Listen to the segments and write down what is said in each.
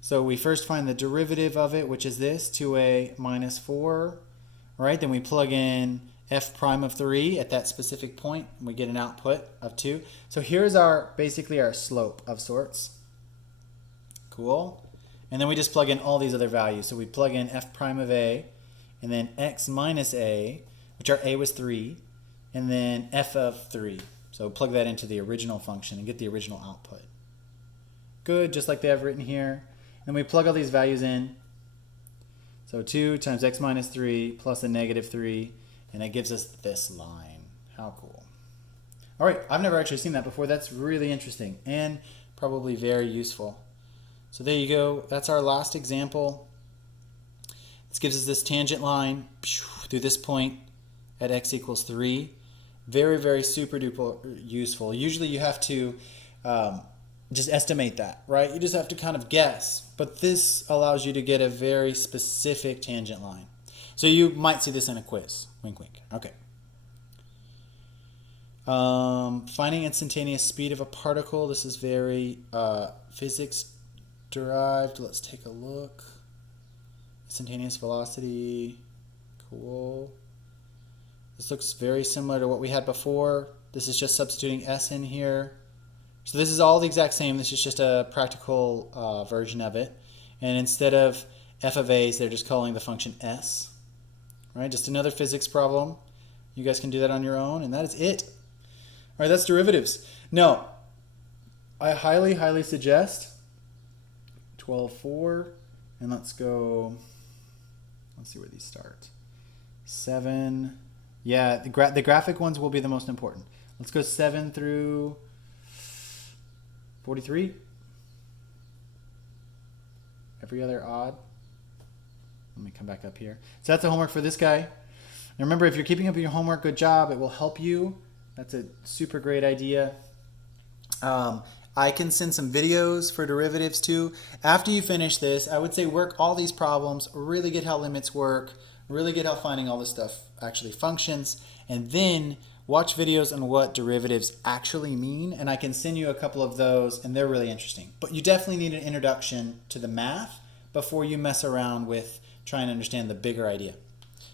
So we first find the derivative of it, which is this, 2a minus 4. All right, then we plug in f prime of 3 at that specific point, and we get an output of 2. So here's basically our slope of sorts. Cool. And then we just plug in all these other values. So we plug in f prime of a, and then x minus a, which our a was 3, and then f of 3. So plug that into the original function and get the original output. Good, just like they have written here. And we plug all these values in. So 2 times x minus 3 plus a negative 3, and it gives us this line. How cool. All right, I've never actually seen that before. That's really interesting and probably very useful. So there you go. That's our last example. This gives us this tangent line through this point at x equals 3. Very, very super duper useful. Usually you have to just estimate that, right? You just have to kind of guess. But this allows you to get a very specific tangent line. So you might see this in a quiz. Wink, wink. Okay. Finding instantaneous speed of a particle. This is very physics derived. Let's take a look. Instantaneous velocity. Cool. This looks very similar to what we had before. This is just substituting s in here. So this is all the exact same. This is just a practical version of it. And instead of f of a's, they're just calling the function s. Right? Just another physics problem. You guys can do that on your own, and that is it. All right, that's derivatives. Now, I highly, highly suggest 12.4, and let's go, let's see where these start. 7, yeah, the graphic ones will be the most important. Let's go 7 through 43. Every other odd. Let me come back up here. So that's the homework for this guy. And remember, if you're keeping up with your homework, good job. It will help you. That's a super great idea. I can send some videos for derivatives too. After you finish this, I would say work all these problems, really get how limits work, really get how finding all this stuff actually functions, and then watch videos on what derivatives actually mean, and I can send you a couple of those, and they're really interesting. But you definitely need an introduction to the math before you mess around with trying to understand the bigger idea.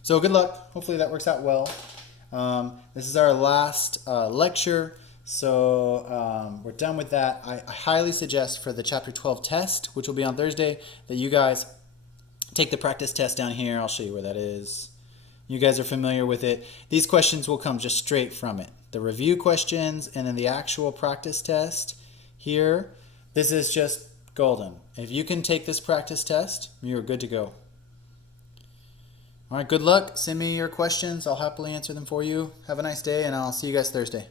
So good luck. Hopefully that works out well. This is our last lecture, so we're done with that. I highly suggest for the Chapter 12 test, which will be on Thursday, that you guys take the practice test down here. I'll show you where that is. You guys are familiar with it. These questions will come just straight from it. The review questions and then the actual practice test here. This is just golden. If you can take this practice test, you're good to go. All right, good luck. Send me your questions. I'll happily answer them for you. Have a nice day, and I'll see you guys Thursday.